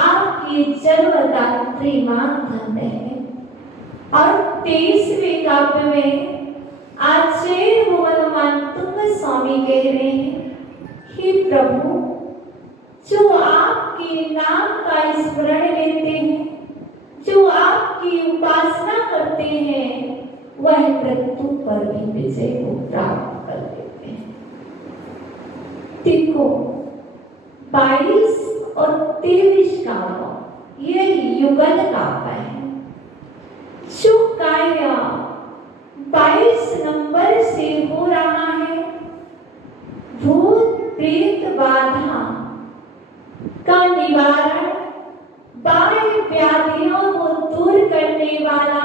आपकी जन्मदात्री मां धन्य है। और 23वें काव्य में आचार्य भुवनमानतुंग स्वामी कह रहे हैं, हे प्रभु, जो आपके नाम का स्मरण लेते हैं, जो आपकी उपासना करते हैं, वह मृत्यु पर भी विजय को प्राप्त कर लेते हैं। देखो 22 और 23 काव्य यह युगल काव्य है। जो कार्य 22 नंबर से हो रहा है, भूत प्रेत बाधा का निवारण, बाह्य व्याधियों को दूर करने वाला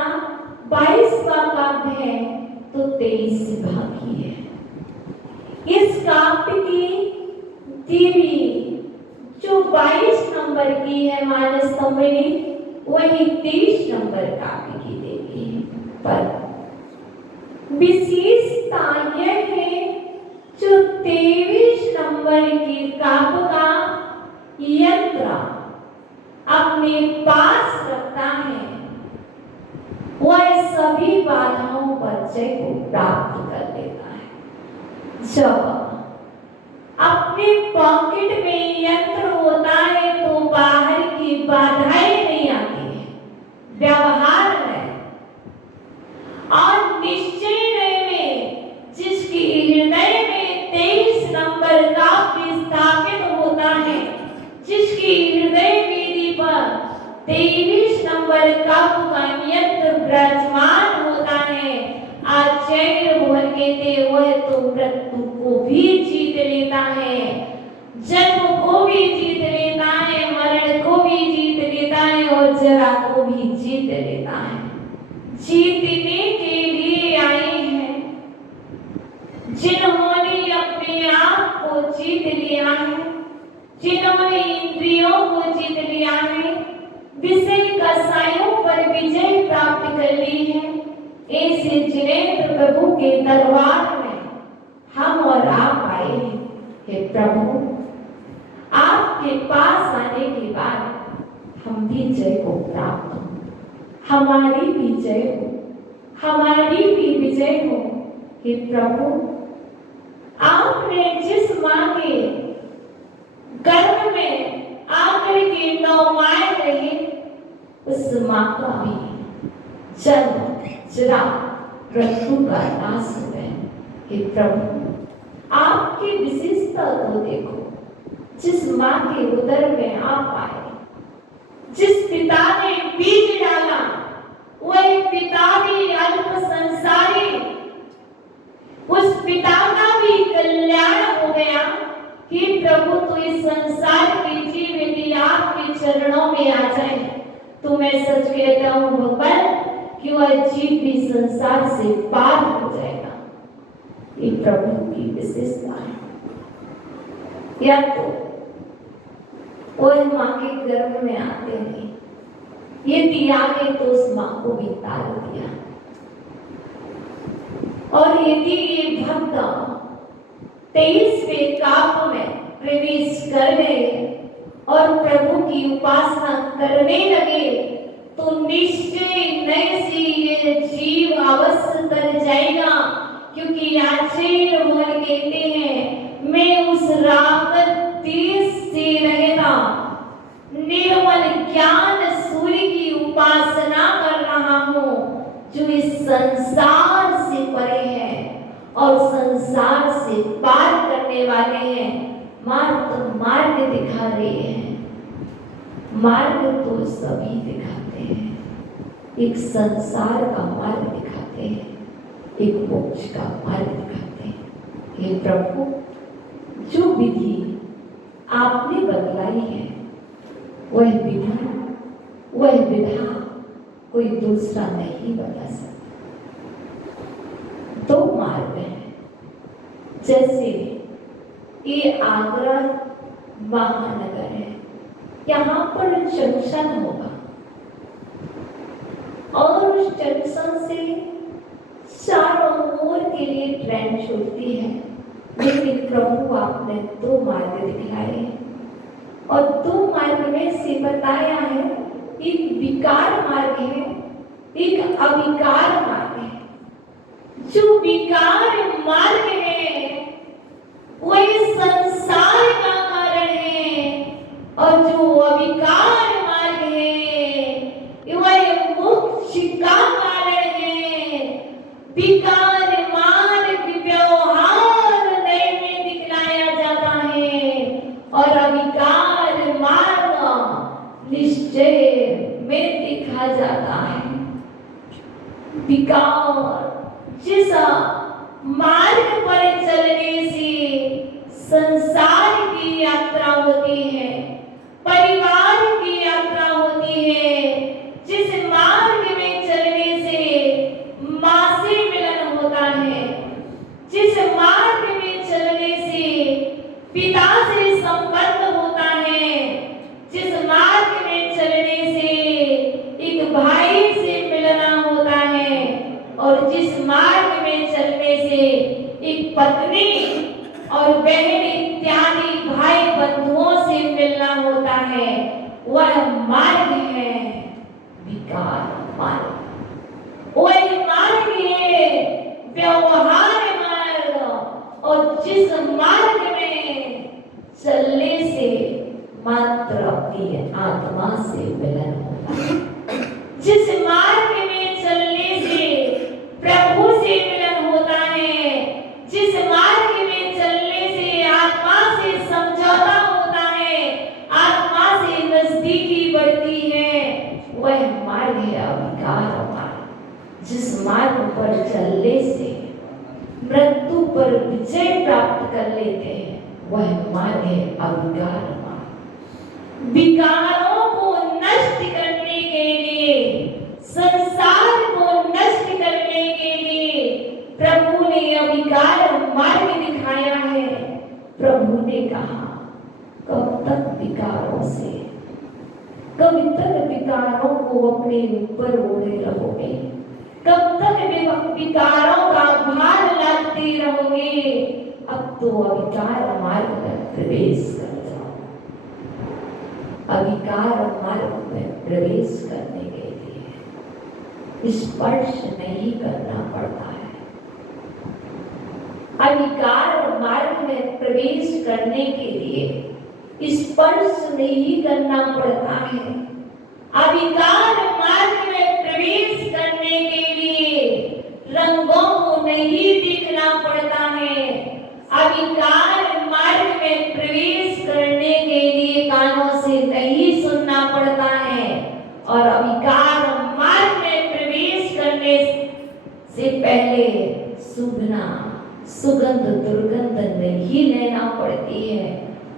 22वां काव्य है, तो 23 भागी है। इस काव्य की देवी जो 22 नंबर की है मानस्तंभिनी, वही 23 नंबर काव्य की देवी है। पर विशेषता यह है, जो 23 नंबर की काव्य का यंत्र अपने पास रखता है, वह सभी बाधाओं पर जय को प्राप्त कर लेता है। जब अपने पॉकेट में यंत्र होता है तो बाहर की बाधाएं नहीं आती है, व्यवहार में और निश्चय में जिसकी हृदय में 23 नंबर का स्थापित होता है, जिसकी हृदय वेदी पर 23 नंबर का यंत्र विराजमान होता है, आचार्य भुवन कहते वह तो मृत्यु को भी जीत लेता है, जन्म को भी जीत लेता है, मरण को भी जीत लेता है और जरा को भी जीत लेता है। जीतने के लिए आए हैं जिन्होंने अपने आप को जीत लिया है, जिन्होंने इंद्रियों को जीत लिया है, विषय कसायों पर विजय प्राप्त कर ली है, ऐसे जिनेंद्र प्रभु के दरबार में हम और आप आए हैं। हे प्रभु, आपके पास आने के बाद हम भी जय को प्राप्त हो, हमारी भी जय हो, हमारी भी विजय हो। हे प्रभु, आपने जिस मां के गर्भ में आकर के 9 माह रहे, उस मां का भी जन्म जरा मृत्यु का नाश हो गए। हे प्रभु, आपकी विशेषता को देखो, जिस मां के उदर में आप आए, जिस पिता ने बीज डाला, वह पिता भी अल्प संसारी, उस पिता का भी कल्याण हो गया। कि प्रभु, तो इस संसार के जीव यदि आपके चरणों में आ जाए, तो मैं सच कहता हूँ भगवान कि वह जीव भी संसार से पार हो जाएगा। ये प्रभु की विशेषता है। या तो वह माँ के गर्भ में आते नहीं, यदि आगे तो उस माँ को भी तार दिया, और यदि ये भक्त 23वें काव्य में प्रवेश कर गए और प्रभु की उपासना करने लगे, तो निश्चय नए से ये जीव अवश्य तर जाएगा। क्योंकि आचार्य भुवन कहते हैं, मैं उस रावत देश से रहता निर्मल ज्ञान सूर्य की उपासना कर रहा हूँ, जो इस संसार से परे है और संसार से पार करने वाले हैं। मार्ग दिखा रहे हैं, मार्ग तो सभी दिखाते हैं, एक संसार का मार्ग दिखाते हैं, एक मोक्ष का मार्ग दिखाते हैं। हे प्रभु, जो विधि आपने बतलाई है, वह विधि, वह विधा कोई दूसरा नहीं बता सकता। 2 मार्ग हैं, जैसे ये आगरा महानगर है, यहाँ पर जंक्शन होगा और उस जंक्शन से चारों ओर के लिए ट्रेन छूटती है। लेकिन प्रभु आपने 2 मार्ग दिखलाए और 2 मार्ग में से बता विकार मार्ग है, एक अविकार मार्ग है। जो विकार मार्ग है वही संसार का कारण है, और जो अविकार मार्ग है वह मोक्ष का कारण है। विकार मार्ग व्यवहार में दिखलाया जाता है, और अविकार मार्ग निश्चय में दिखा जाता है। विकार जिस मार्ग पर चलने से संसार की यात्रा होती है, परिवार की यात्रा होती है, जिस मार्ग में चलने से माँ से मिलन होता है, जिस मार्ग में चलने से पिता से संबंध होता है, जिस मार्ग में चलने से एक भाई से मिलना होता है, और जिस मार्ग में चलने से एक पत्नी और बहन इत्यादि भाई बंधुओं से मिलना होता है, वह मार्ग है विकार मार्ग। वही मार्ग है व्यवहार मार्ग, और जिस मार्ग में चलने से मात्र अपनी आत्मा से मिलन होता है, जिस मार्ग में चलने से प्रभु से मिलन होता है, जिस मार्ग में चलने से आत्मा से समझौता होता है, आत्मा से नजदीकी बढ़ती है, वह मार्ग है अविकार मार्ग। जिस मार्ग पर चलने से मृत्यु पर विजय प्राप्त कर लेते हैं, वह मार्ग है अविकार मार्ग। विकारों को नष्ट करने के लिए, संसार को नष्ट करने के लिए प्रभु ने अविकार मार्ग दिखाया है। प्रभु ने कहा, कब तक विकारों से, कब तक विकारों को अपने ऊपर ओढ़े रहोगे? कब तक विकारों का भार लादते रहोगे? अब तो अविकार मार्ग में प्रवेश कर जाओ। अविकार मार्ग में प्रवेश करने के लिए स्पर्श नहीं करना पड़ता है। अविकार मार्ग में प्रवेश करने के लिए स्पर्श नहीं करना पड़ता है। अविकार मार्ग में प्रवेश करने के लिए रंगों को नहीं देखना पड़ता है। अविकार मार्ग में प्रवेश करने के लिए कानों से नहीं सुनना पड़ता है, और अविकार मार्ग में प्रवेश करने से पहले सुगना सुगंध दुर्गंध नहीं लेना पड़ती है,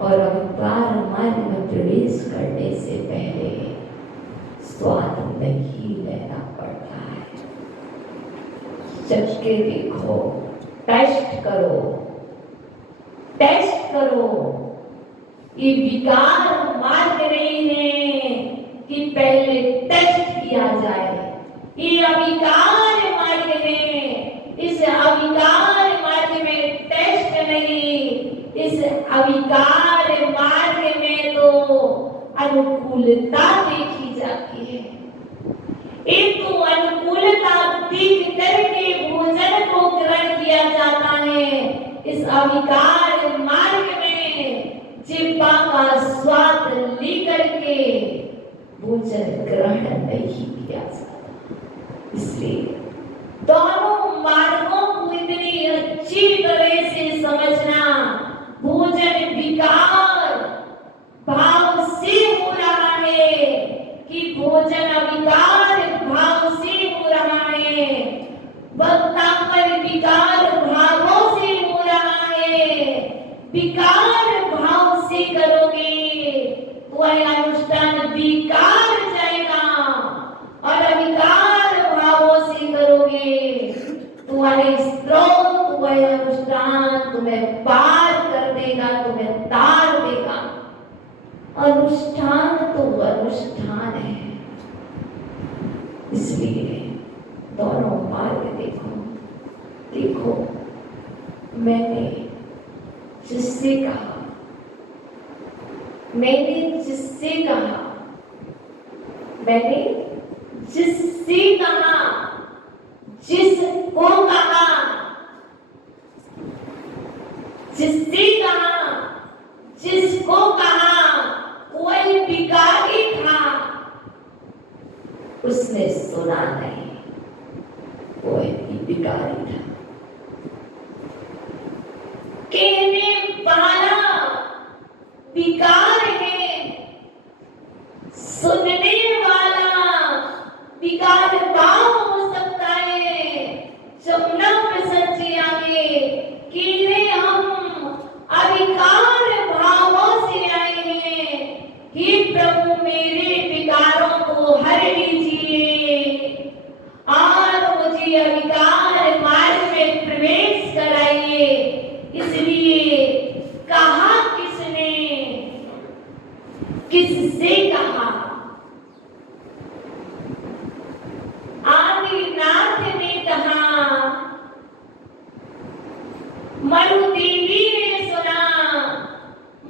और अविकार मार्ग में प्रवेश करने से पहले स्वाद नहीं लेना पड़ता है। चख के देखो, टेस्ट करो, टेस्ट करो। ये विकार मार्ग नहीं है कि पहले टेस्ट किया जाए। ये अविकार मार्ग है। इस अविकार मार्ग में टेस्ट नहीं, इस अविकार मार्ग में तो अनुकूलता देखी जाती है। एक तो अनुकूलता देख करके भोजन को ग्रहण किया जाता है। इस अविकार मार्ग में जिह्वा का स्वाद लेकर के भोजन ग्रहण नहीं किया जाता। इसलिए दोनों मार्गों को इतनी अच्छी तरह से समझना। भोजन विकार भाव से हो रहा है कि भोजन अविकार भाव से हो रहा है, वक्तापन विकार भावों से हो रहा है। विकार भाव से करोगे तो वह अनुष्ठान विकार जाएगा, और अविकार भावों से करोगे तो वह स्रोत, वह अनुष्ठान तुम्हें पार कर देगा, तुम्हें तार देगा। अनुष्ठान तो अनुष्ठान है। इसलिए दोनों मार्ग देखो। देखो, मैंने जिससे कहा मैंने जिससे कहा, जिसको कहा, जिससे कहा, जिसको कहा कोई भिखारी था, उसने सुना नहीं, कोई भिखारी था। कहने वाला भिखार है, सुनने वाला भिखार भाव हो सकता है। जमुना प्रसाद जी आगे कि हम अभिकार भावों से आए हैं, हे प्रभु मेरे विकारों को हर लीजिए और मुझे अभिकार मार्ग में प्रवेश कराइए। इसलिए कहा किसने, किससे कहा? आदिनाथ ने कहा, मरु देवी ने सुना,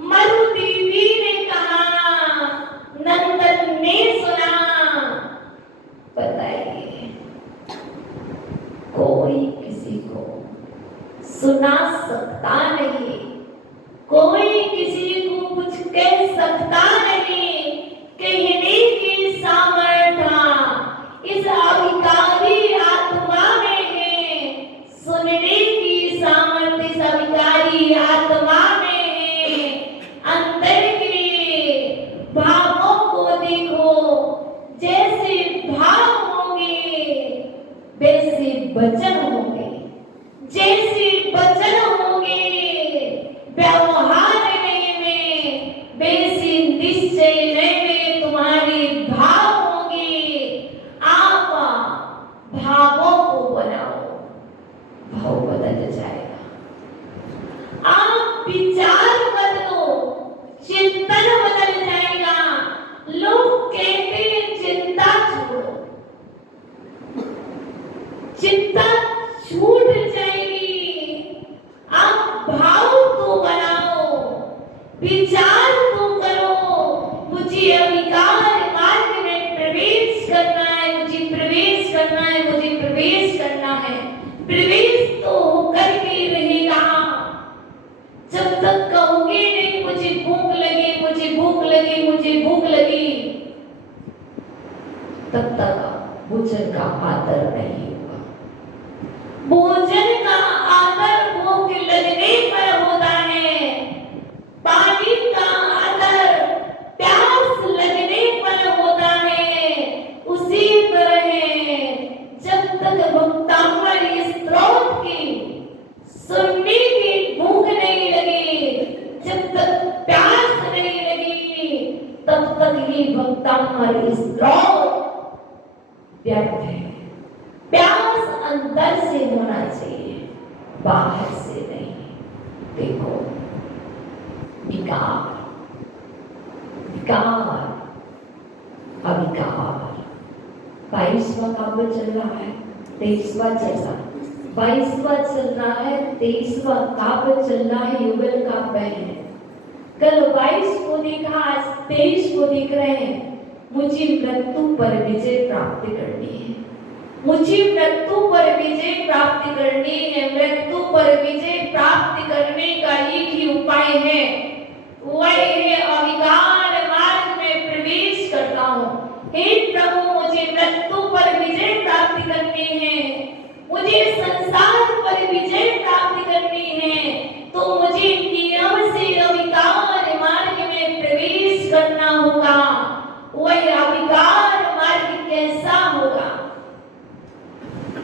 मरु देवी ने कहा, नंदन ने सुना। बताइए, कोई किसी को सुना सकता नहीं, कोई किसी को कुछ कह सकता नहीं। कहने की सामर्थ्य इस अभिकारी आत्मा में है, सुनने की सामर्थ्य इस अभिकारी आत्मा में है। अंदर के भावों को देखो, जैसे भाव होंगे वैसे वचन होंगे, जैसे वचन होंगे व्यवहार में वैसे निश्चय में तुम्हारे भाव होंगे। आप भावों को बनाओ, भाव बदल जाएगा। आप विचार बदलो, चिंतन बदल जाएगा। लोग कहते हैं चिंता छोड़ो, चिंता छूट जाएगी। आप भाव तो बनाओ, विचार तो करो, मुझे अभिकार मार्ग में प्रवेश करना है, मुझे प्रवेश करना है, मुझे प्रवेश करना है। प्रवेश तो होकर ही रहेगा। जब तक कहोगे नहीं मुझे भूख लगी, मुझे भूख लगी, मुझे भूख लगी, तब तक भोजन का आदर नहीं होगा। भोजन का आदर भूख लगने पर होता है, पानी का आदर प्यास लगने पर होता है। उसी तरह जब तक भक्तामृत स्रोत की सुनने की भूख नहीं लगी, जब तक प्यास नहीं लगी, तब तक ही भक्तामृत स्रोत व्यर्थ है। प्यास अंदर से होना चाहिए, बाहर से नहीं। देखो विकार, विकार, अविकार। 22वां काव्य चल रहा है, 23वां चल रहा है, 22वां चल रहा है, 23वां काव्य चल रहा है, युगल काव्य है। कल 22 को देखा, आज 23 को देख रहे हैं। मुझे मृत्यु पर विजय प्राप्त करनी है, मुझे मृत्यु पर विजय प्राप्त करनी है। मृत्यु पर विजय प्राप्त करने का एक ही उपाय है, वह है अविकार मार्ग में प्रवेश करता हूँ। हे प्रभु मुझे मृत्यु पर विजय प्राप्त करनी है, मुझे संसार पर विजय प्राप्त करनी है, तो मुझे नियम से अविकार मार्ग में प्रवेश करना होगा। वह अविकार मार्ग कैसा होगा,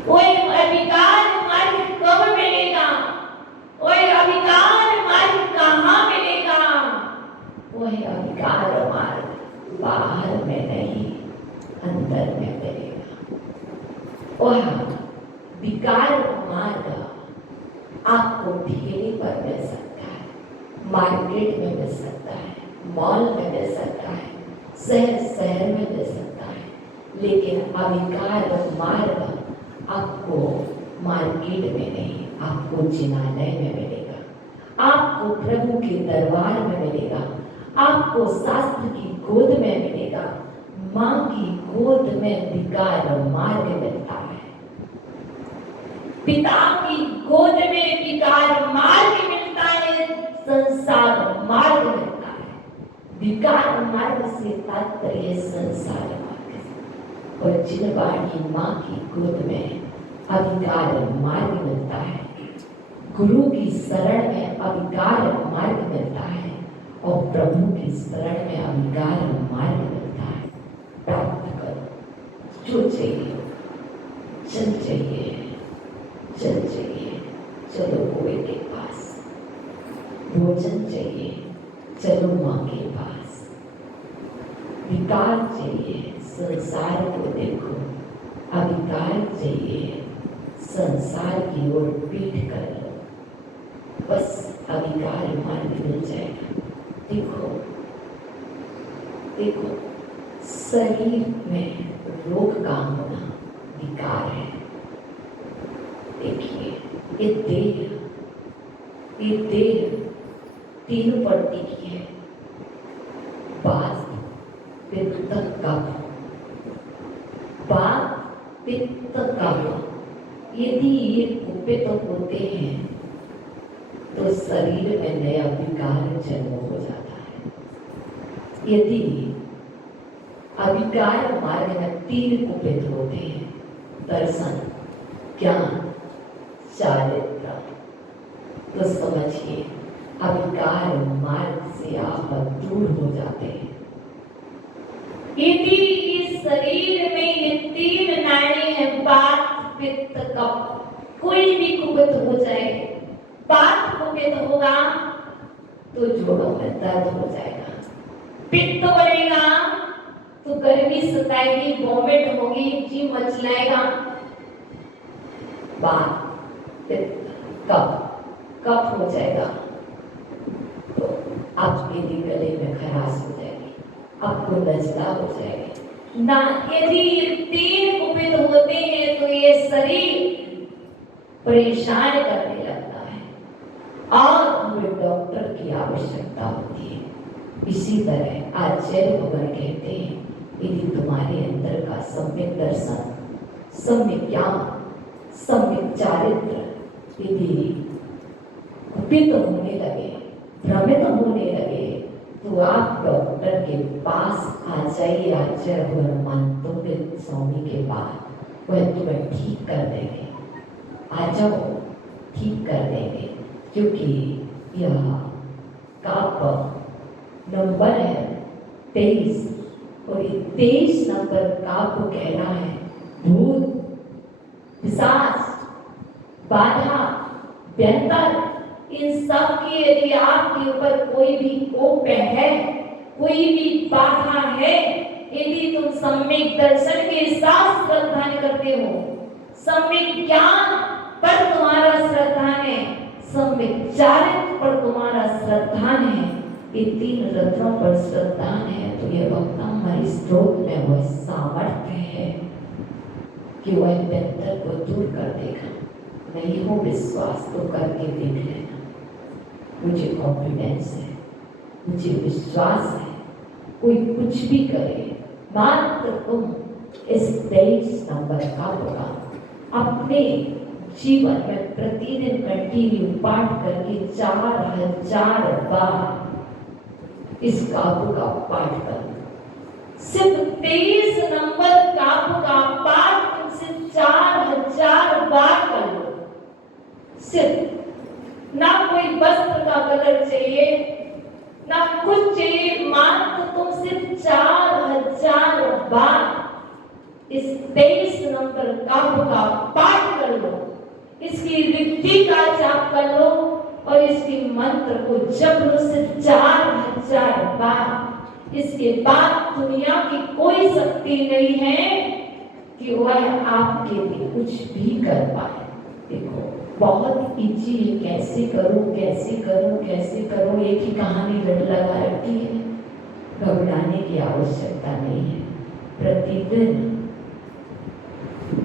वह अविकार मार्ग कब मिलेगा, वह अविकार मार्ग कहाँ मिलेगा? वह अविकार मार्ग बाहर में नहीं, अंदर में मिलेगा। वह विकार मार्ग आपको ठेले पर मिल सकता है, मार्केट में मिल सकता है, मॉल में मिल सकता है, शहर में मिल सकता है, लेकिन अविकार मार्ग आपको मार्केट में नहीं, आपको जिनालय में मिलेगा, आपको प्रभु के दरबार में मिलेगा, आपको शास्त्र की गोद में मिलेगा। माँ की गोद में विकार मार्ग मिलता है, पिता की गोद में विकार मार्ग मिलता है, संसार मार्ग मिलता है। विकार मार्ग से तात्पर्य संसार मार्ग से। और जिनवाणी माँ की गोद में अविकार मार्ग मिलता है, गुरु की शरण में अविकार मार्ग मिलता है और प्रभु की शरण में अविकार मार्ग मिलता है। प्राप्त करो जो चाहिए, चल चाहिए, चल चाहिए, चलो कुएं के पास। भोजन चाहिए, चलो माँ के पास। विकार चाहिए, संसार को देखो। अविकार चाहिए, संसार की ओर पीठ कर लो। बस अविकार मार्ग मिल जाएगा। देखो देखो, शरीर में रोग का होना विकार है। देखिए ये देह तीन पट्टी की है। बात पित्त कफ, बात पित्त कफ यदि ये कुपित होते हैं तो शरीर में नया विकार जन्म हो जाता है। यदि अविकार मार्ग में तीन कुपित होते हैं, दर्शन, ज्ञान, चारित्र, तो समझिए अविकार मार्ग से आप दूर हो जाते हैं। यदि इस शरीर में ये तीन नाड़ी है, बात पित्त कफ, कोई भी कुपित हो जाए, बात कुपित होगा तो जोड़ों में दर्द हो जाएगा, पित्त बढ़ेगा तो गर्मी सताएगी, वॉमिट होगी, जी मचलाएगा। बात पित्त कफ हो जाएगा तो आपके भी गले में खराश हो जाएगी, आपको नजला हो जाएगी ना। यदि ये तीन कुपित होते हैं तो ये शरीर परेशान करने लगता है और हमें डॉक्टर की आवश्यकता होती है। इसी तरह आचार्य भगवान कहते हैं, यदि तुम्हारे अंदर का सम्यक दर्शन, सम्यक ज्ञान, सम्यक चारित्र यदि कुपित होने लगे, भ्रमित होने लगे, तो आप डॉक्टर के पास आ जाइए। आचार्य भगवान मानतोगे स्वामी के पास, वह तुम्हें ठीक कर देंगे। आ जाओ, ठीक कर देंगे, क्योंकि यह काप नंबर है 23 और ये 23 नंबर काप कहना है भूत, पिशाच, बाधा, व्यंतर, इन सब की यदि आपके ऊपर कोई भी कोप है, कोई भी बाधा है, यदि तुम सम्यक दर्शन के साथ श्रद्धा करते हो, सम्यक ज्ञान पर तुम्हारा श्रद्धा है, सम्यक चारित्र पर तुम्हारा श्रद्धा है, ये तीन रत्नों पर श्रद्धा है, तो यह भक्तमणि स्त्रोत में वह सामर्थ्य है कि वह व्यंतर को दूर कर देगा। नहीं हो विश्वास तो करके देख लेना। मुझे कॉन्फिडेंस है, मुझे विश्वास है, कोई कुछ भी करे, मात्र तुम इस 23 नंबर का होगा अपने जीवन में प्रतिदिन कंटिन्यू पाठ करके 4000 बार इस काव्य का पाठ करना। सिर्फ 23 नंबर काव्य का पाठ तुम सिर्फ 4000 बार कर लो। सिर्फ ना कोई वस्त्र का कलर चाहिए, ना कुछ चाहिए, मात्र तुम सिर्फ 4000 बार इस 23 नंबर काव्य का पाठ कर लो, इसकी रिद्धि का जाप कर लो और इसके मंत्र को जप लो सिर्फ 4000 बार। इसके बाद दुनिया की कोई शक्ति नहीं है कि वह आपके लिए कुछ भी कर पाए। देखो बहुत इजी है, कैसे करूं कैसे करूं कैसे करूं, एक ही कहानी लगा रखी है। घबराने की आवश्यकता नहीं है। प्रतिदिन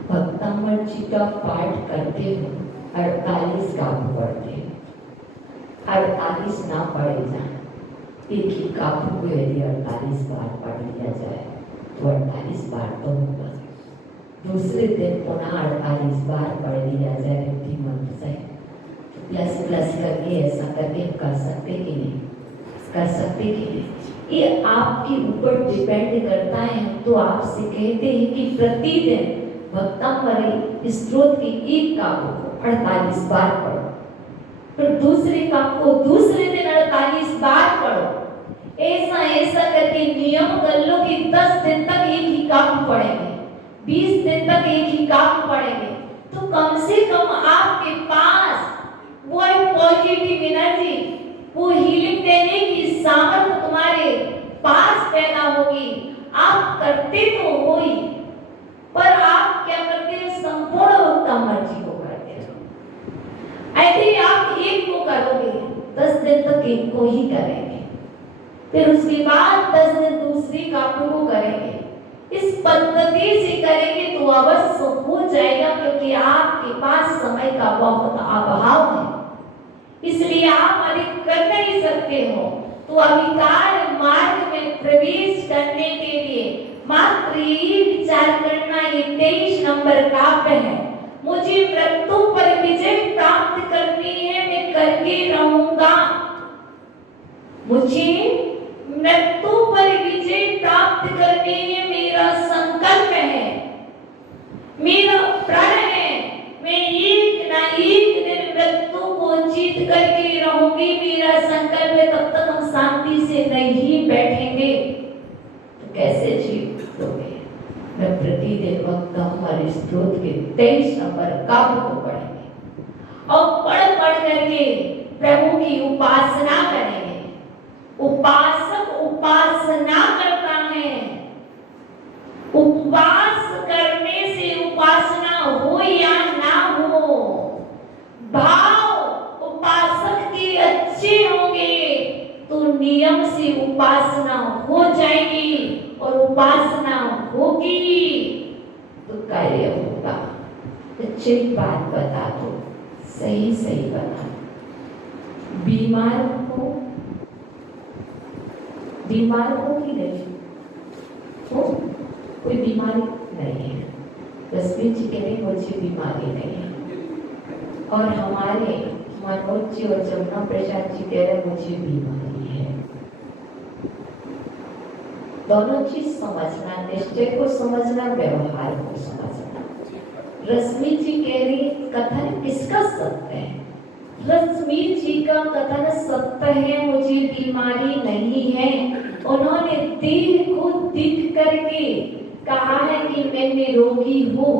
भक्तमण जी का पाठ करते हो 48 काव्य पढ़ते हो, 48 ना पढ़े जाए, एक ही काव्य को यदि 48 बार पढ़ लिया जाए तो 48 बार तो होगा। दूसरे दिन पुनः 48 बार पढ़ लिया जाए बुद्धिमंत से, प्लस प्लस करके ऐसा करके कर सकते कि नहीं, कर सकते कि नहीं, ये आपके ऊपर डिपेंड करता है। तो आपसे कहते हैं कि प्रतिदिन भक्तमरी स्त्रोत के एक काव्य को 48 बार पढ़ो, फिर दूसरे काव्य को दूसरे दिन 48 बार पढ़ो। ऐसा ऐसा करके नियम कर लो कि 10 दिन तक एक ही काव्य पढ़ेंगे, 20 दिन तक एक ही काव्य पढ़ेंगे, तो कम से कम आपके पास वो पॉजिटिव एनर्जी, वो हीलिंग देने की सामर्थ्य तुम्हारे पास पैदा होगी। आप करते तो हो ही, पर आप क्या करते हैं, संपूर्ण भक्तमर्जी को करते हो। यदि आप एक को करोगे 10 दिन तक एक को ही करेंगे, फिर उसके बाद 10 दिन दूसरी काव्य को करेंगे। इस पद्धति से करेंगे तो अवश्य हो जाएगा, क्योंकि आपके पास समय का बहुत अभाव है, इसलिए आप अधिक कर नहीं सकते हो। तो अभिकार मार्ग में प्रवेश करने के लिए मात्र ये विचार करना, ये 23 नंबर काव्य है, मुझे मृत्यु पर विजय प्राप्त करनी है, मैं करके रहूंगा। मुझे मृत्यु पर विजय प्राप्त करनी है, मेरा संकल्प है, मेरा प्रण है, मैं एक ना एक दिन मृत्यु को जीत करके रहूंगी, मेरा संकल्प है। तब तक हम शांति से नहीं बैठेंगे तो कैसे जीतोगे? मैं प्रतिदिन भक्तमरी स्त्रोत के 23 नंबर काव्य को पढ़ेंगे और पढ़ पढ़ करके प्रभु की उपासना करेंगे। उपासक उपासना करता है, उपवास करने से उपासना हो या ना हो, भाव उपासक के अच्छे होंगे तो नियम से उपासना हो जाएगी, और उपासना होगी तो कार्य होगा। अच्छी बात बता दो, सही सही बता दो। बीमार हो कि नहीं हो? कोई बीमारी नहीं है। रश्मि जी कह रहे मुझे बीमारी नहीं है, और हमारे मनोज जी और जमुना प्रसाद जी कह रहे मुझे बीमारी है। दोनों चीज समझना, निश्चय को समझना, व्यवहार को समझना। रश्मि जी कह रही कथन किसका सत्य है? रश्मि जी का कथन सत्य है, मुझे बीमारी नहीं है। उन्होंने देह को देख करके कहा है कि मैं निरोगी हूँ,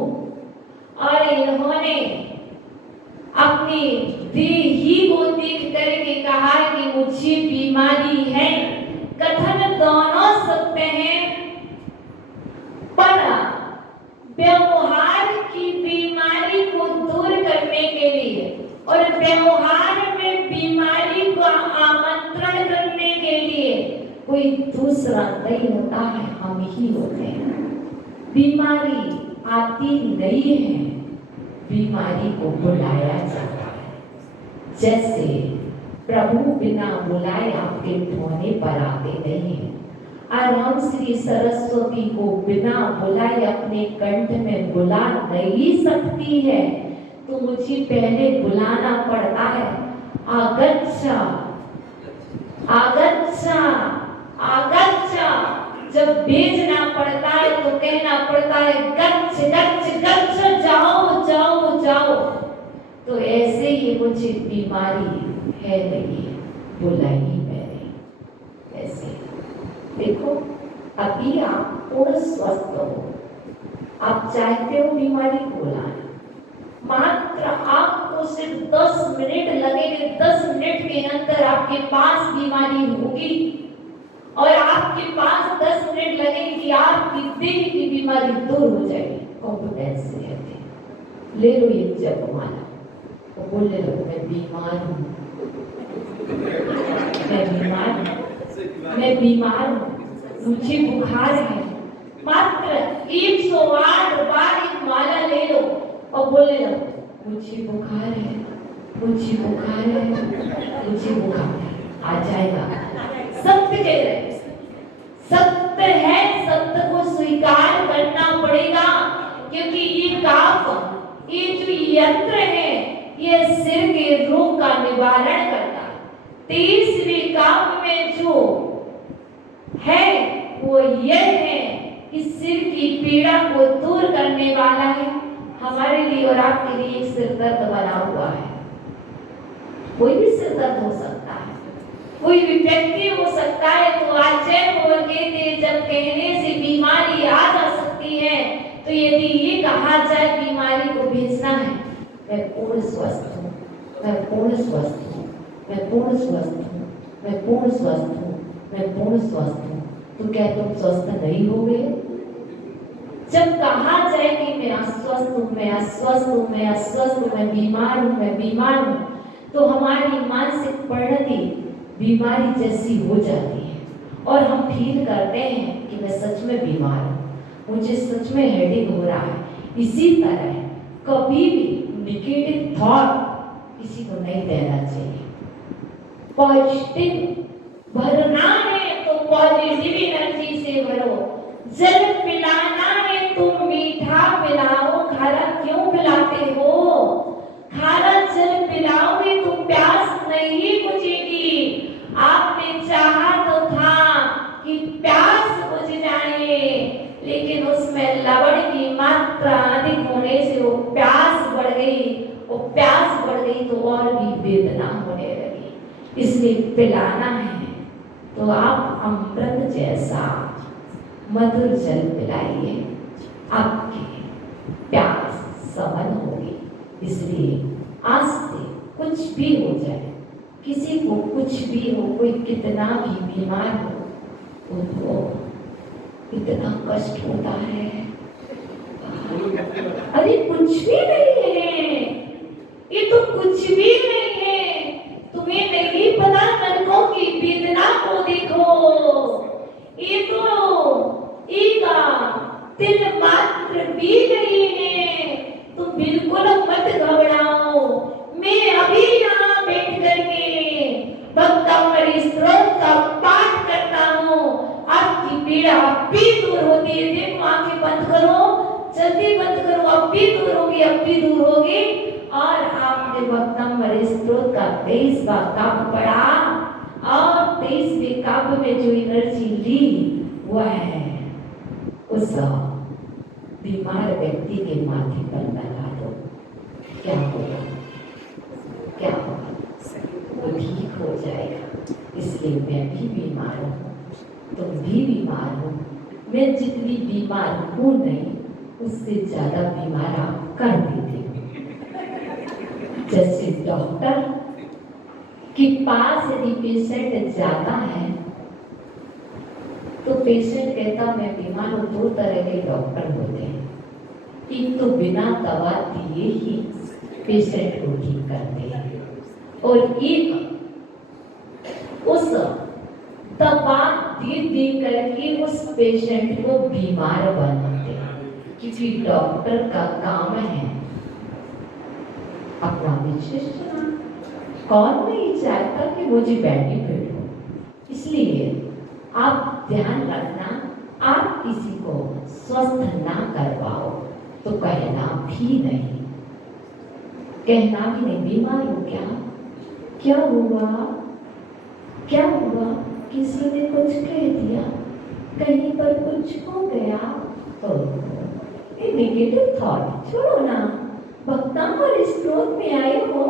और इन्होंने अपनी देह ही को देख करके कहा है कि मुझे बीमारी है। कथन दोनों सत्य हैं, पर व्यवहार की बीमारी को दूर करने के लिए और व्यवहार में बीमारी को आमंत्रण करने के लिए कोई दूसरा नहीं होता है, हम ही होते हैं। बीमारी आती नहीं है, बीमारी को बुलाया जाता है। जैसे प्रभु बिना बुलाए आपके ढोने पर आते नहीं है, और हम श्री सरस्वती को बिना बुलाए अपने कंठ में बुला नहीं सकती है, तो मुझे पहले बुलाना पड़ता है, आगच्छा आगच्छा आगच्छा। जब भेजना पड़ता है तो कहना पड़ता है गच्छ गच्छ गच्छ, जाओ जाओ जाओ। तो ऐसे ही मुझे बीमारी है नहीं, बुलाई मैंने। ऐसे देखो, अभी आप पूर्ण स्वस्थ हो, आप चाहते हो बीमारी को बुलाना, मात्र आपको सिर्फ 10 मिनट लगेंगे। 10 मिनट के अंदर आपके पास बीमारी होगी, और आपके पास 10 मिनट लगेंगे कि आपकी देह की बीमारी दूर हो जाएगी। कॉन्फिडेंस से कहते हैं, ले लो ये जपमाला, तो बोल ले लो मैं बीमार हूँ, मैं बीमार हूँ, मैं बीमार हूँ, मुझे बुखार है। मात्र 108 बार एक माला ले लो और बोले लो मुझे बुखार है, मुझे बुखार है, मुझे बुखार है, आ जाएगा। सत्य कह रहे, सत्य है, सत्य को स्वीकार यंत्र है, यह सिर के रोग का निवारण करता है। 23वें काव्य में जो है वो यह है कि सिर की पीड़ा को दूर करने वाला है। हमारे लिए और आपके लिए एक सिर दर्द बना हुआ है। कोई भी सिर दर्द हो सकता है, कोई भी व्यक्ति हो सकता है। तो आचार्य बोल कहते जब कहने से बीमारी आ जा सकती है, तो यदि ये कहा जाए बीमारी को भेजना है, मैं पूर्ण स्वस्थ हूँ, मैं पूर्ण स्वस्थ हूँ, मैं पूर्ण स्वस्थ हूँ, मैं पूर्ण स्वस्थ हूँ, मैं पूर्ण स्वस्थ हूँ, तो क्या तुम स्वस्थ नहीं हो गए? जब कहा जाए कि मैं अस्वस्थ हूँ, मैं अस्वस्थ हूँ, मैं अस्वस्थ हूँ, मैं बीमार हूँ, मैं बीमार हूँ, तो हमारी मानसिक परिणति बीमारी जैसी हो जाती है और हम फील करते हैं कि मैं सच में बीमार हूँ, मुझे सच में हेडेक हो रहा है। इसी तरह कभी भी नेगेटिव थॉट किसी को नहीं देना चाहिए। पॉजिटिव भरना है तो पॉजिटिव एनर्जी से भरो। जल पिलाना है तुम मीठा पिलाओ, खारा क्यों पिलाते हो? खारा जल पिलाओगे तो प्यास नहीं बुझेगी। आपने चाहा तो था कि प्यास बुझ जाए, लेकिन उसमें लवण की मात्रा अधिक होने से वो प्यास बढ़ गई। वो प्यास बढ़ गई तो और भी वेदना होने लगी। इसलिए पिलाना है तो आप अमृत जैसा मधुर जल पिलाइए, आपकी प्यास समन होगी। इसलिए आज से कुछ भी हो जाए, किसी को कुछ भी हो, कोई कितना भी बीमार हो, उनको इतना कष्ट होता है। अरे कुछ भी नहीं है, ये तो कुछ भी नहीं है। तुम्हें नहीं पता नरकों की वेदना को देखो। ये तो एक तिल मात्र भी नहीं है। तुम बिल्कुल मत घबराओ। मैं अभी यहाँ बैठ करके भक्तामृत स्तोत्र का पाठ करता हूँ, आपकी पीड़ा अब भी दूर होती है। देखो आंखें बंद करो, जल्दी बंद करो, अब भी दूर होगी, अब भी दूर होगी। और आपने भक्तामृत स्तोत्र का 23वां काव्य पढ़ा और 23वें काव्य में जो एनर्जी ली वह है उस बीमार व्यक्ति के माथे पर लगा दो। क्या होगा? क्या होगा? वो ठीक हो जाएगा। इसलिए मैं भी बीमार हूँ, तुम भी बीमार हो। मैं जितनी बीमार हूँ नहीं, उससे ज्यादा बीमार आप कर देते हो। जैसे डॉक्टर के पास यदि पेशेंट जाता है तो पेशेंट कहता मैं बीमार हूँ। 2 तरह के डॉक्टर होते हैं। एक तो बिना दवा दिए ही पेशेंट को ठीक करते हैं और एक उस दवा दे करके उस पेशेंट को बीमार बनाते हैं। क्योंकि डॉक्टर का काम है अपना बिजनेस चलाना। कौन नहीं चाहता कि मुझे बेनिफिट हो? इसलिए आप ध्यान रखना, आप किसी को स्वस्थ ना करवाओ तो कहना भी नहीं, कहना भी नहीं। बीमार हो क्या? क्या हुआ? क्या हुआ? किसी ने कुछ कह दिया, कहीं पर कुछ हो गया तो ये नेगेटिव थॉट छोड़ो ना। भक्तामृत स्तोत्र में आए हो,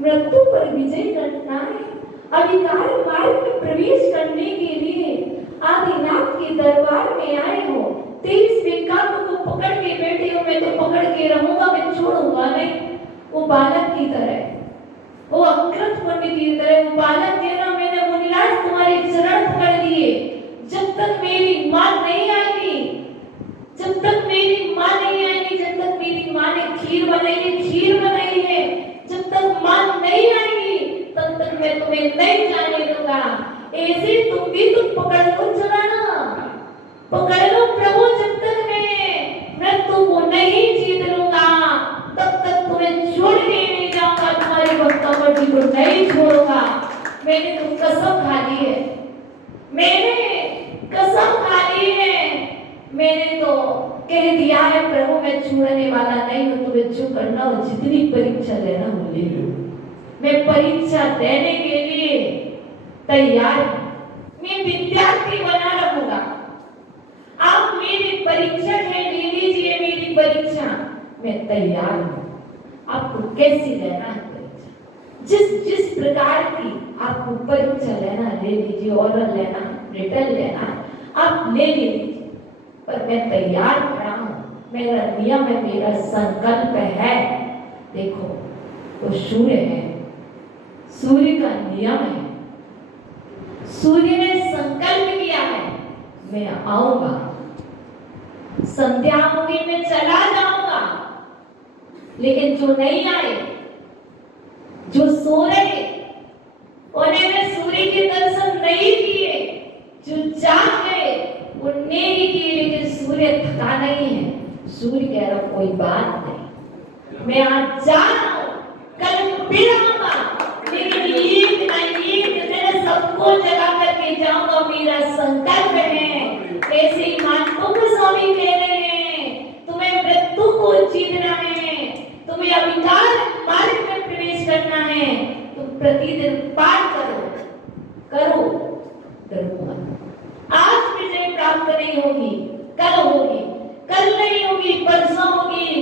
मृत्यु पर विजय करना है, अधिकार मार्ग में प्रवेश करने के लिए आदिनाथ के दरबार में आए हो। 23वें काव्य को पकड़ के बैठे हो। मैं तो पकड़ के रहूंगा, मैं छोड़ूंगा नहीं। वो बालक की तरह, वो अकृत पंडित की तरह वो बालक कह रहा मैंने मुनिराज तुम्हारे चरण पकड़ लिए। जब तक मेरी मां नहीं आएगी, जब तक मेरी मां नहीं आएगी, जब तक मेरी मां ने खीर बनाई है, जब तक मां नहीं आएगी तब तक मैं तुम्हें नहीं जाने दूंगा। ऐसे तुम भी पकड़ लो, चलाना पकड़ लो प्रभु। जब तक मैं मृत्यु को नहीं जीत लूंगा तब तक तुम्हें छोड़ के नहीं जाऊंगा, तुम्हारी भक्तामृत को नहीं छोड़ूंगा। मैंने तो कसम खा ली है, मैंने कसम खा ली है। मैंने तो कह दिया है प्रभु मैं छोड़ने वाला नहीं हूँ, तुम्हें जो करना हो जितनी परीक्षा लेना हो ले लो। मैं परीक्षा देने के लिए तैयार हूँ, मैं विद्यार्थी बना रहूंगा। आप मेरी परीक्षा है, ले लीजिए मेरी परीक्षा, मैं तैयार हूँ। आपको कैसी लेना है परीक्षा, जिस प्रकार की आपको परीक्षा लेना है ले लीजिए, ओरल लेना, रिटन लेना आप ले लीजिए, पर मैं तैयार खड़ा हूँ। मेरा नियम है, मेरा संकल्प है। देखो वो सूर्य है, सूर्य का नियम है, सूर्य ने संकल्प किया है मैं आऊंगा, संध्या होगी मैं चला जाऊंगा। लेकिन जो नहीं आए, जो सो रहे, उन्होंने सूर्य के दर्शन नहीं किए, जो जाग गए उन्होंने ही किए, लेकिन सूर्य थका नहीं है। सूर्य कह रहा कोई बात नहीं, मैं आज जा रहा हूं, कल फिर आऊंगा, लेकिन एक ना एक दिन सबको जगा करके जाऊंगा, मेरा संकल्प है। ऐसे ही मानतो गोस्वामी कह रहे हैं, तुम्हें मृत्यु को जीतना है, तुम्हें अविकार मार्ग में प्रवेश करना है, तुम प्रतिदिन पाठ करो, डरो मत। आज विजय प्राप्त नहीं होगी, कल होगी, कल नहीं होगी, परसों होगी,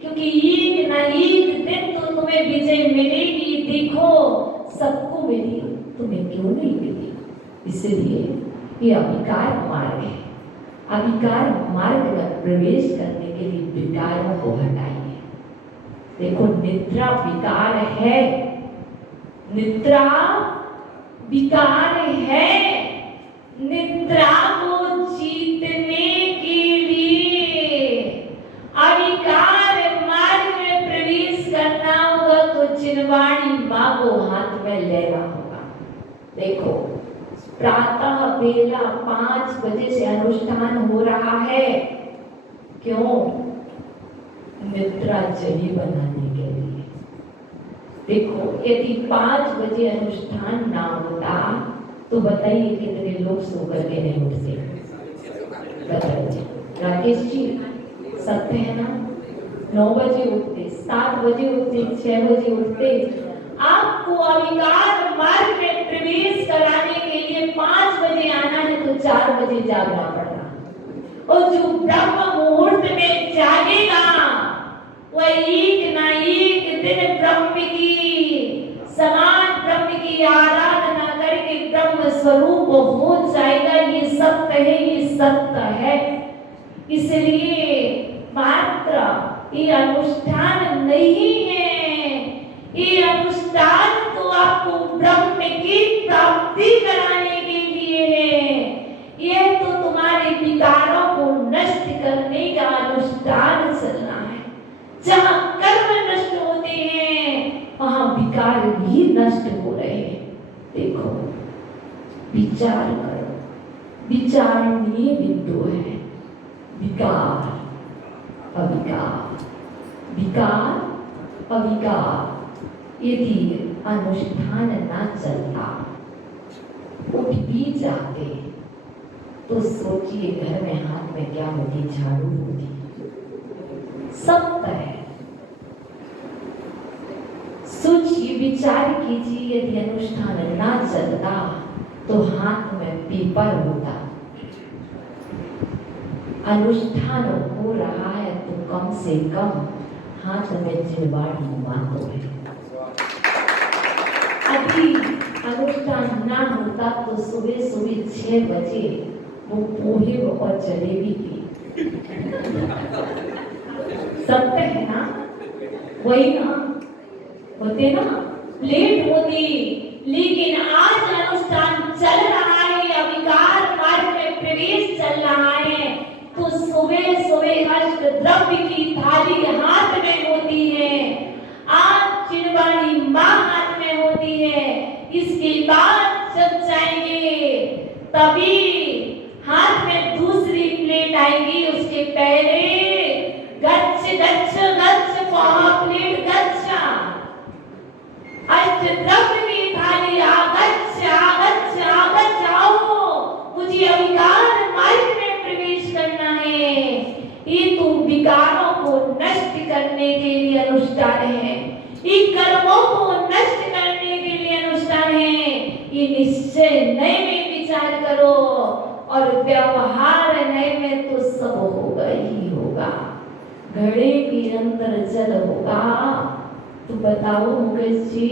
क्योंकि एक ना एक दिन तो तुम्हें विजय मिलेगी। देखो सबको मिली, तुम्हें क्यों नहीं मिली? इसलिए ये अविकार मार्ग है। अविकार मार्ग में प्रवेश करने के लिए विकारों को हटाइए। देखो निद्रा विकार है, निद्रा विकार है। निद्रा को जीतने के लिए अविकार मार्ग में प्रवेश करना होगा, तो चिरवाणी माँ को हाथ में लेना होगा। देखो प्रातः बेला 5 बजे से अनुष्ठान हो रहा है, क्यों? निद्रा जली बनाने के लिए। देखो यदि 5 बजे अनुष्ठान ना होता तो बताइए कितने लोग सो करके नहीं उठते? बताइए राकेश जी, सत्य है ना? 9 बजे उठते, 7 बजे उठते, 6 बजे उठते। आपको अविकार मार्ग में प्रवेश कराने के लिए 5 बजे आना है तो 4 बजे जागना पड़ता। और जो ब्रह्म मुहूर्त में जागेगा वह एक ना एक दिन ब्रह्म की समान, ब्रह्म की आराधना करके ब्रह्म स्वरूप हो जाएगा। ये सत्य है, ये सत्य है। इसलिए मात्र ये अनुष्ठान नहीं है, ये अनुष्ठान तो आपको ब्रह्म की प्राप्ति कराने के लिए है। यह तो तुम्हारे विकारों को नष्ट करने का अनुष्ठान चलना है। जहाँ कर्म नष्ट होते हैं वहाँ विकार भी नष्ट हो रहे हैं। देखो विचार करो, विचारणीय बिंदु है विकार अविकार, विकार अविकार। यदि अनुष्ठान ना चलता, उठ भी जाते, तो सोचिए घर में हाथ में क्या होती? झाड़ू होती। सत्य है। सोचिए, विचार कीजिए, यदि अनुष्ठान ना चलता तो हाथ में पेपर होता। अनुष्ठान हो रहा है तो कम से कम हाथ में जिलवाड़ी मातो है। अभी अनुष्ठान ना होता तो सुबह सुबह 6 बजे वो पोहे और जलेबी थी। सत्य है ना? वही ना होते ना, लेट होती। लेकिन आज अनुष्ठान चल रहा है, अविकार मार्ग में प्रवेश चल रहा है, तो सुबह सुबह अष्ट द्रव्य की थाली हाथ में होती है। आज चिरवाणी माँ हाथ में होती है। इसके बाद जब जाएंगे तभी हाथ में दूसरी प्लेट आएगी। उसके पहले गच्छ गच्छ गच्छ प्लेट गच्छा, अष्ट द्रव्य की थाली आगच्छ आगच्छ आगच्छ आओ, मुझे अविकार मार्ग में प्रवेश करना है। विकारों को नष्ट करने के लिए अनुष्ठान है, ये कर्मों को नष्ट करने के लिए अनुष्ठान है। ये निश्चय नए में विचार करो और व्यवहार नए में तो सब होगा ही होगा। घड़े के अंदर जल होगा तो बताओ मुकेश जी,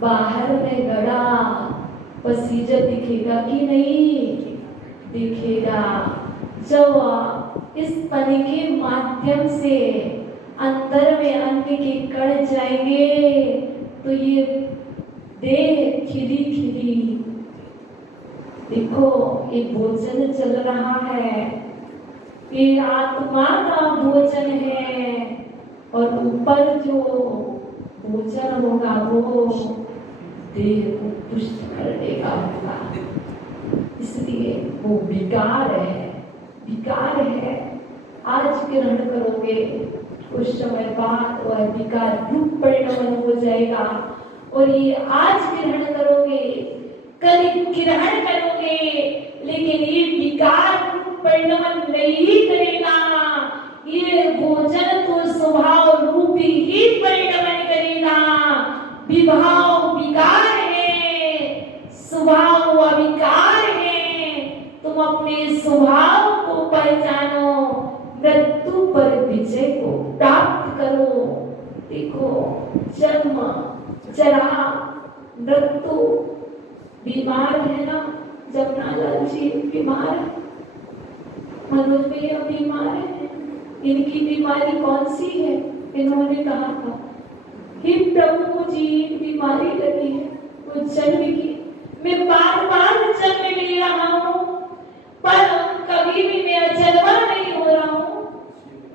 बाहर में घड़ा पसीजा दिखेगा कि नहीं दिखेगा? जब इस पानी के माध्यम से अंदर में अन्न के कण जाएंगे तो ये देह खिली खिली, देखो ये भोजन चल रहा है, ये आत्मा का भोजन है और ऊपर जो भोजन होगा वो देह को पुष्ट कर देगा होगा। इसलिए वो विकार है, विकार है। आज ग्रहण करोगे कुछ समय बाद वह विकार रूप परिणमन हो जाएगा और ये आज ग्रहण करोगे कल ग्रहण करोगे, लेकिन ये विकार रूप परिणमन नहीं करेगा। ये भोजन तो स्वभाव रूप ही परिणमन करेगा। विभाव विकार है, स्वभाव अविकार है। तुम अपने स्वभाव को पहचानो, मृत्यु पर विजय को प्राप्त करो। देखो जन्म जरा मृत्यु, बीमार है ना, जमुनालाल जी बीमार है, मनोज भैया बीमार है। इनकी बीमारी कौन सी है? इन्होंने कहा था हे प्रभु मुझे एक बीमारी लगी है, वो जन्म की। मैं बार बार जन्म ले रहा हूँ पर कभी भी मेरा जन्म नहीं हो रहा हूँ।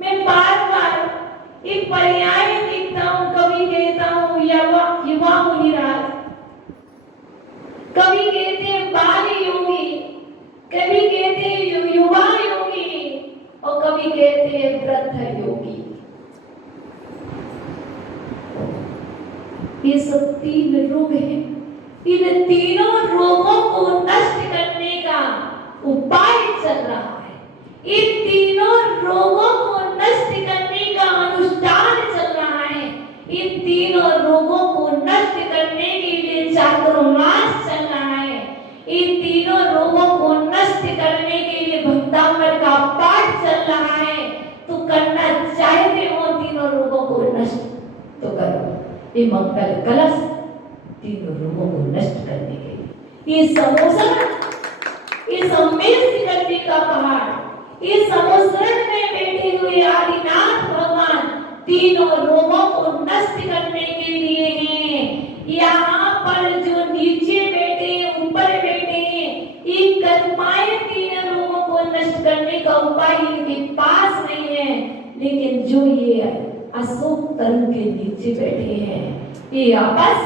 मैं बार बार एक पर्याय देखता हूँ, कभी कहता हूँ युवा मुनिराज, कभी कहते हैं बाल योगी, कभी कहते हैं युवा योगी और कभी कहते हैं वृद्ध योगी। ये सब तीन रोग हैं। इन तीनों रोगों को नष्ट करने का उपाय चल रहा है। इन तीनों रोगों को नष्ट करने का अनुष्ठान चल रहा है। इन तीनों रोगों को नष्ट करने के लिए चातुर्मास चल रहा है। इन तीनों रोगों को नष्ट करने के लिए भक्तामृत का पाठ चल रहा है। तो करना चाहते हो तीनों रोगों को नष्ट तो करो। ये मंगल कलश तीनों रोगों को नष्ट करने के लिए, ये समोसा, ये सम्मेद करने का पहाड़, ये समुद्र में बैठे हुए आदिनाथ भगवान तीनों रोगों को नष्ट करने के लिए हैं। यहाँ पर जो नीचे बैठे ऊपर बैठे ये कर्माएं तीन रोगों को नष्ट करने का उपाय इनके पास नहीं है, लेकिन जो ये अशोक तल के नीचे बैठे हैं ये आपस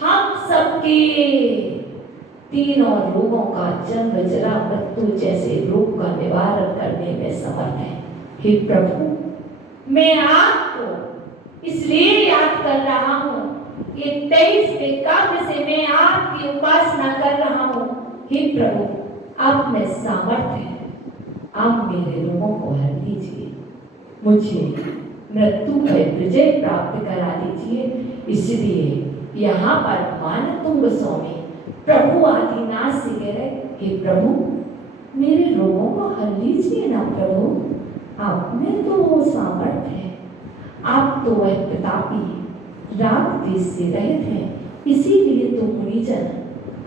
हम सबके तीनों रोगों का जन्म जरा मृत्यु जैसे रोग का निवारण करने में समर्थ है। हे प्रभु मैं आपको इसलिए याद कर रहा हूँ, ये 23वें काव्य से मैं आपकी उपासना कर रहा हूँ। हे प्रभु आप में सामर्थ्य है, आप मेरे रोगों को हर दीजिए, मुझे मृत्यु पर विजय प्राप्त करा दीजिए। इसलिए यहाँ पर मानतुंग स्वामी प्रभु आदिनाथ से कह रहे, हे प्रभु मेरे रोगों को हर लीजिए ना प्रभु, आप में तो वो सामर्थ्य है, आप तो वह प्रतापी राग देश से रहित हैं, इसीलिए तो मुनिजन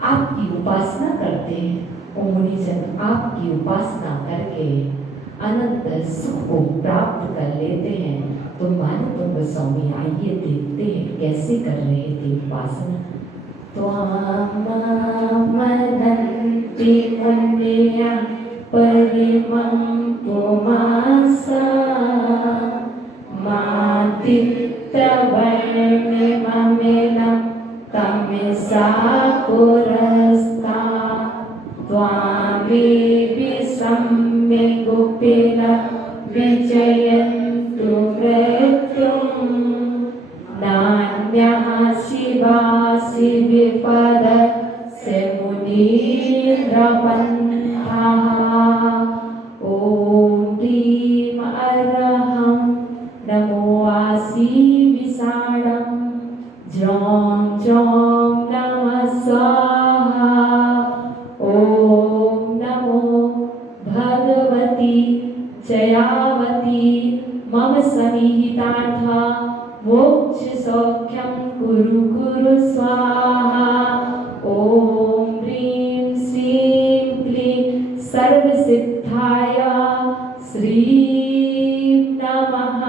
आपकी उपासना करते हैं। और मुनिजन आपकी उपासना करके अनंत सुख को प्राप्त कर लेते हैं। तो मानतुंग स्वामी आइए देखते हैं कैसे कर रहे थे उपासना। त्वामनन्ति पुण्यं परिमं पुमासा मातित्तवर्णिममेनं तमिसा पुरस्ता त्वामेवि सम्यगुपेन विजयन्तु मृत्युम् नान्यः शिवासि विपद से मुनीन्द्रपन्थः। ॐ ह्रीं जयावती मम समीहितार्था मोक्ष सौख्यं कुरु कुरु स्वाहा। ओम ह्रीं श्रीं क्लीं सर्वसिद्धाय श्रीं नमः,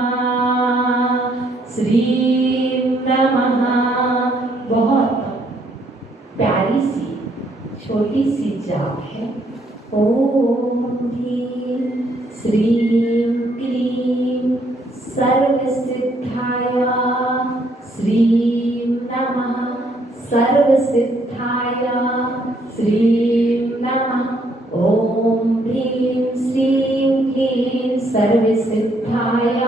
श्रीं नमः। बहुत प्यारी सी छोटी सी जाप है। ओम ह्रीं श्रीं क्लीं सर्वसिद्धाय श्रीं नमः, सर्वसिद्धाय श्रीं नमः। ओम ह्रीं श्रीं क्लीं सर्वसिद्धाय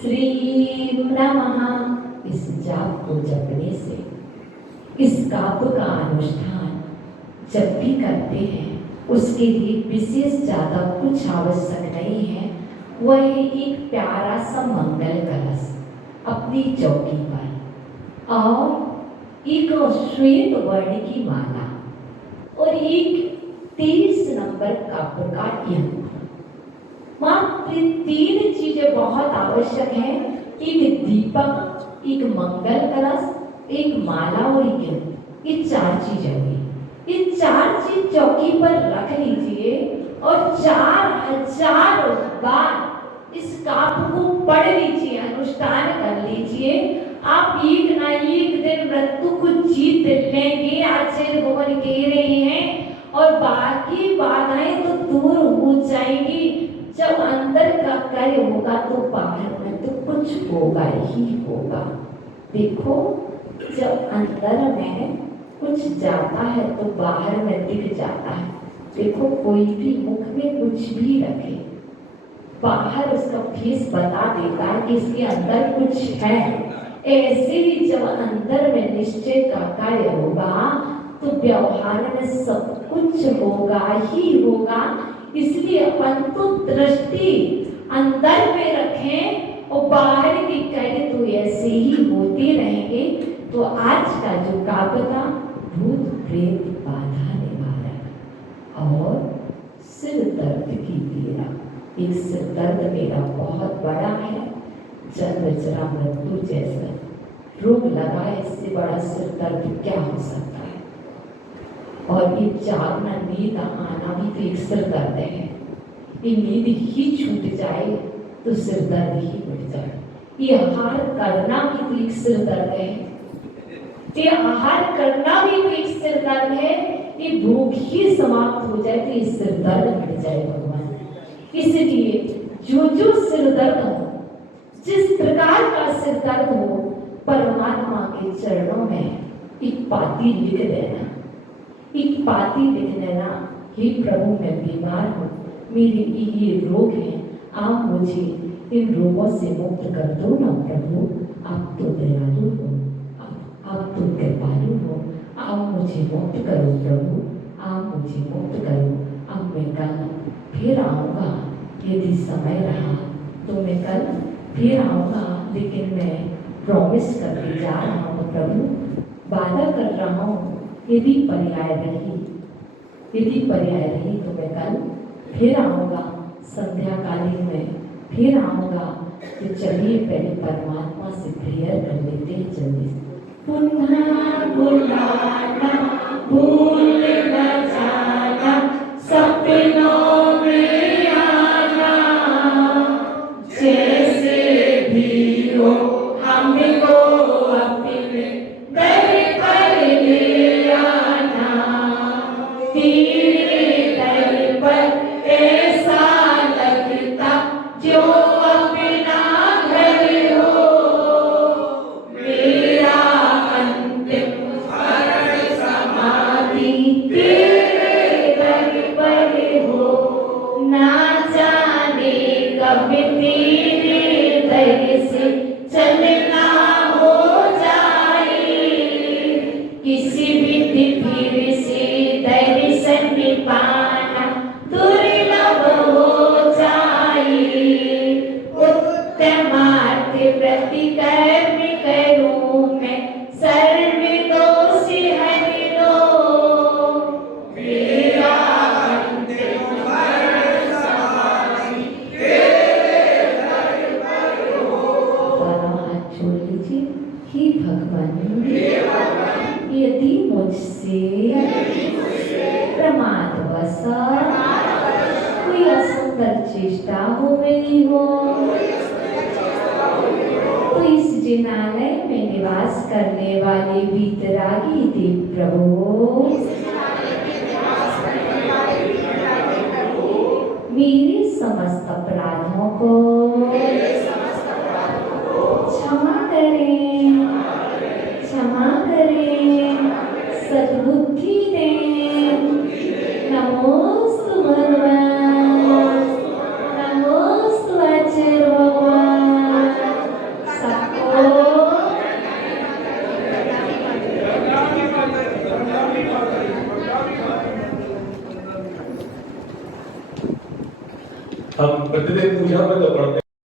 श्रीं नमः। इस जाप को जपने से, इस काव्य का अनुष्ठान जब भी करते हैं उसके लिए विशेष ज़्यादा कुछ आवश्यक नहीं है। वह एक प्यारा सा मंगल कलश अपनी चौकी पर और एक श्वेत वर्ण की माला और एक 23 नंबर कप का यंत्र। मात्र 3 चीजें बहुत आवश्यक हैं। एक दीपक, एक मंगल कलश, एक माला और एक यंत्र। ये 4 चीजें हुई। ये 4 चीज चौकी पर रख लीजिए और 4000 बार इस काव्य को पढ़ लीजिए, अनुष्ठान कर लीजिए। आप एक ना एक दिन मृत्यु को जीत लेंगे, आचार्य भगवान कह रहे हैं, और बाकी बाधाएं तो दूर हो जाएंगी। जब अंदर का कार्य होगा तो बाहर में तो कुछ होगा ही होगा। देखो, जब अंदर में कुछ जाता है तो बाहर में दिख जाता है। देखो, कोई भी मुख में कुछ भी रखे, बाहर उसका फेस बता देता है कि इसके अंदर कुछ है। ऐसे ही जब अंदर में निश्चय का कार्य होगा तो व्यवहार में सब कुछ होगा ही होगा। इसलिए अपन तो दृष्टि अंदर में रखें और बाहर के कार्य तो ऐसे ही होते रहेंगे। तो आज का जो काव्य था, भूत प्रेत बाधा निवारक और सिर दर्द की पीड़ा। एक सिर दर्द मेरा बहुत बड़ा है, जन्म जरा मृत्यु जैसा रोग लगा है। इससे बड़ा सिर दर्द क्या हो सकता है। और ये जागना, नींद आना भी तो एक सिर दर्द है। ये नींद ही छूट जाए तो सिर दर्द ही मिट जाए। ये आहार करना भी तो एक सिर दर्द है। ये आहार करना भी तो एक सिर दर्द है। ये भूख ही समाप्त हो जाए तो ये सिर दर्द मिट जाए भगवान। इसलिए जो सिर दर्द हो, जिस प्रकार का सिर दर्द हो, परमात्मा के चरणों में एक पाती लिख देना, एक पाती लिख देना। हे प्रभु, मैं बीमार हूँ, मेरे ये रोग है, आप मुझे इन रोगों से मुक्त कर दो ना प्रभु। आप तो दयालु हो, आप तो कृपालु हो, आप मुझे मुक्त करो प्रभु, आप मुझे मुक्त करो। अब मैं कल फिर आऊँगा, यदि समय रहा तो मैं कल फिर आऊँगा, लेकिन मैं प्रॉमिस करके जा रहा हूँ प्रभु, वादा कर रहा हूँ। यदि पर्याय रही तो मैं कल फिर आऊँगा, संध्याकालीन में फिर आऊँगा। तो चलिए पहले परमात्मा से प्रेयर कर लेते हैं जल्दी से। पुनः बुलाना, भूल न जाना, सपनों में आना, जैसे भी हो हमको अपने दर पर ले आना। तेरे दर पर ऐसा लगता जो अपना घर हो, मेरा अंतिम समाधि हे भगवान, यदि मुझसे प्रमादवश कोई असुंदर चेष्टा हो गई हो तो इस जिनालय में निवास करने वाले वीतरागी देव प्रभु मेरे समस्त अपराधों को क्षमा करें, क्षमा करें, सद्बुद्धि दें। नमोस्तु भगवान, नमोस्तु आचार्य भगवान। सबको हम प्रतिदिन पूजा में तो पढ़ते